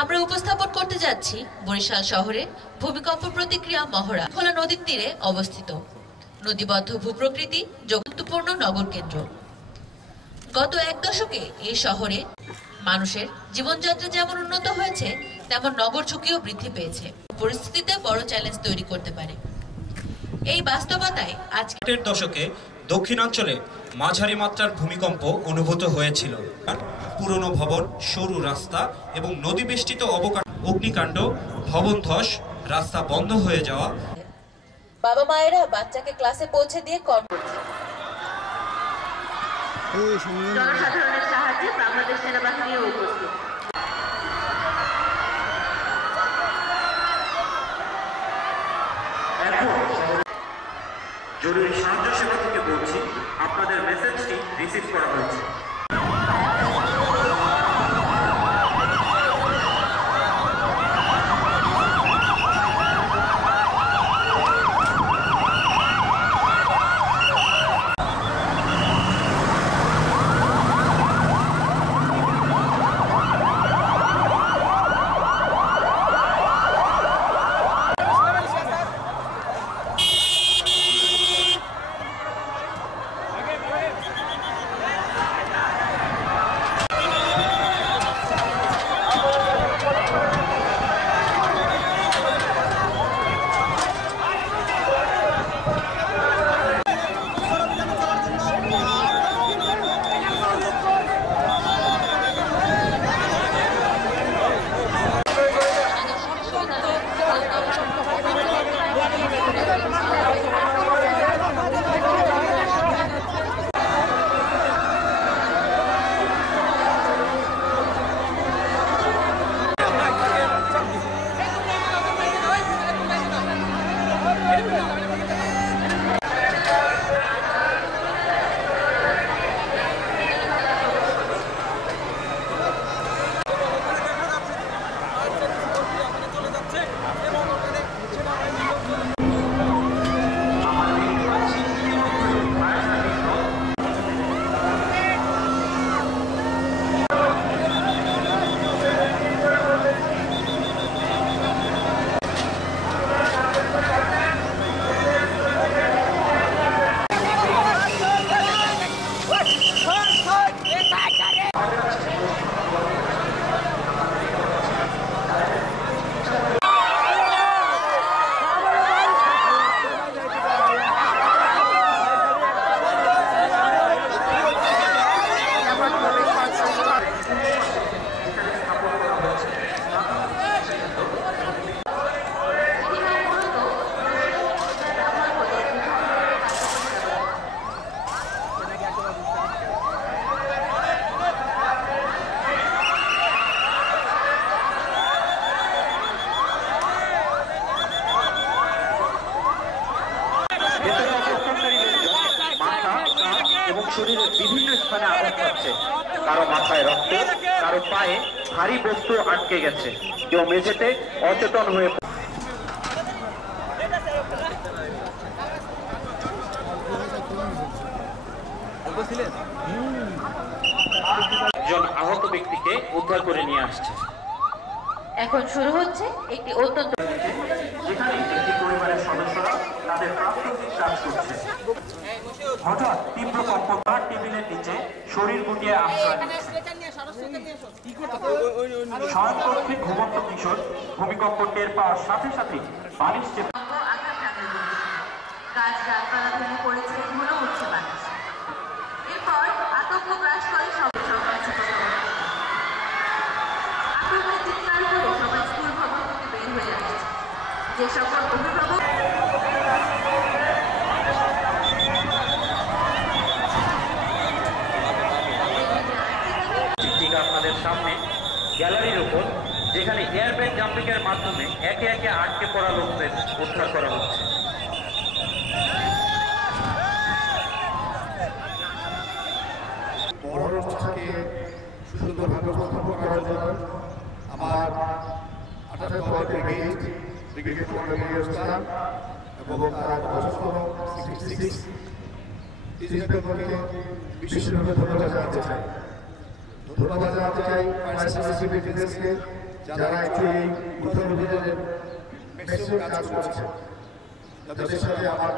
আমরা উপস্থাপন করতে যাচ্ছি বরিশাল শহরে ভূমিকম্প প্রতিক্রিয়া মহড়া খোলা নদীর তীরে অবস্থিত নদীবদ্ধ ভূপ্রকৃতি গুরুত্বপূর্ণ নগর কেন্দ্র। গত এক দশকে এই শহরে মানুষের জীবনযাত্রা যেমন উন্নত হয়েছে তেমন নগর ঝুঁকিও বৃদ্ধি পেয়েছে, পরিস্থিতিতে বড় চ্যালেঞ্জ তৈরি করতে পারে। এই বাস্তবতায় আজকের দশকে দক্ষিণাঞ্চলে মাঝারি মাত্রার ভূমিকম্প অনুভূত হয়েছিল। পুরনো ভবন, সরু রাস্তা এবং নদী বেষ্টিত অগ্নিকাণ্ড, ভবন ধস, রাস্তা বন্ধ হয়ে যাওয়া। বাবা মায়েরা বাচ্চাকে ক্লাসে পৌঁছে দিয়ে জনসাধারণের সাহায্যে বাংলাদেশ সেনাবাহিনীও উপস্থিত। জরুরি সাহায্য সেবা থেকে বলছি, আপনাদের মেসেজটি রিসিভ করা হয়েছে। শরীরের বিভিন্ন স্থানে আঘাত পাচ্ছে, কারো মাথায় রক্ত, কারো পায়ে ভারী বস্তু আটকে গেছে, কেউ মেঝেতে অচেতন হয়ে একজন আহত ব্যক্তিকে উদ্ধার করে নিয়ে আসছে। এখন শুরু হচ্ছে একটি অত্যন্ত যেখানে একটি পরিবারের সদস্যরা তাদের প্রাথমিক কাজ করছে। হঠাৎ তীব্র কম্পন, টেবিলের নিচে শরীর গুটিয়ে আশ্রয় শয়নকক্ষে ঘুমন্ত কিশোর ভূমিকম্প টের পাওয়ার সাথে সাথে বালিশ চেপে গাছ গাছপালা ভেঙে পড়েছে, ধুলো উঠছে বাতাস। এরপর আতঙ্ক গ্রাস করে সবাই চিৎকার করে সবাই স্কুল ভবন থেকে বের হয়ে আসছে। যে সকল অভিভাবক আপনাদের সামনে গ্যালারির উপর, যেখানে এয়ারব্যাগ জাম্পিং এর মাধ্যমে একে একে আটকে পড়া লোকদের উদ্ধার করা হচ্ছে। পরবর্তীকে সুন্দরভাবে উপস্থাপন করার জন্য আমার 28 ব্রিগেড কমান্ডার স্থান এবং তার 66 ডিভিশনকে বিশেষভাবে ধন্যবাদ জানাতে চাই। ধন্যবাদ জানাতে চাই ফায়ার সার্ভিস ডিটেলসকে, যারা অ্যাকচুয়ালি উদ্ধার অভিযানের ম্যাক্সিমাম কাজ করছে, তাদের সাথে আমার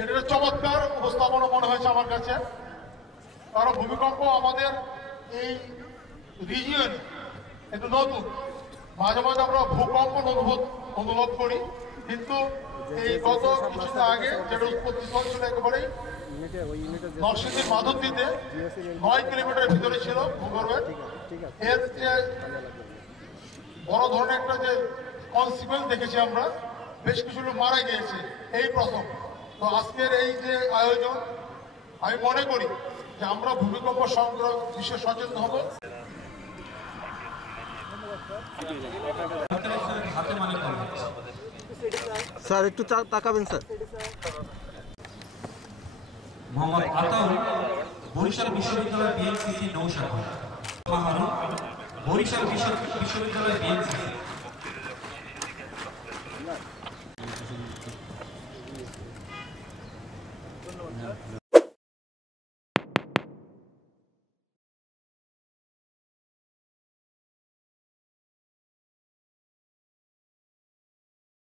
এটা চমৎকার উপস্থাপনা মনে হয়েছে আমার কাছে। কারণ ভূমিকম্প আমাদের এই রিজিয়ন একটু নতুন, মাঝে মাঝে আমরা ভূকম্প অনুভব করি, কিন্তু এই গত কিছুদিন আগে যেটা উৎপত্তি ছিল একেবারেই নরসিংদীর মাধবদীতে 9 কিলোমিটার ভিতরে ছিল ভূগর্ভের। এর যে বড় ধরনের একটা যে কনসিকুয়েন্স দেখেছি আমরা, বেশ কিছু লোক মারা গিয়েছে এই প্রথম। তো আজকের এই যে আয়োজন, আমি মনে করি যে আমরা ভূমিকম্প সংক্রান্ত বিষয়ে সচেতন হব। স্যার একটু তাকাবেন স্যার। মোহাম্মদ আতাউল, বরিশাল বিশ্ববিদ্যালয় বিএনসিসি নৌশাখা। মাহারুন, বরিশাল বিশ্ববিদ্যালয় বিএনসিসি।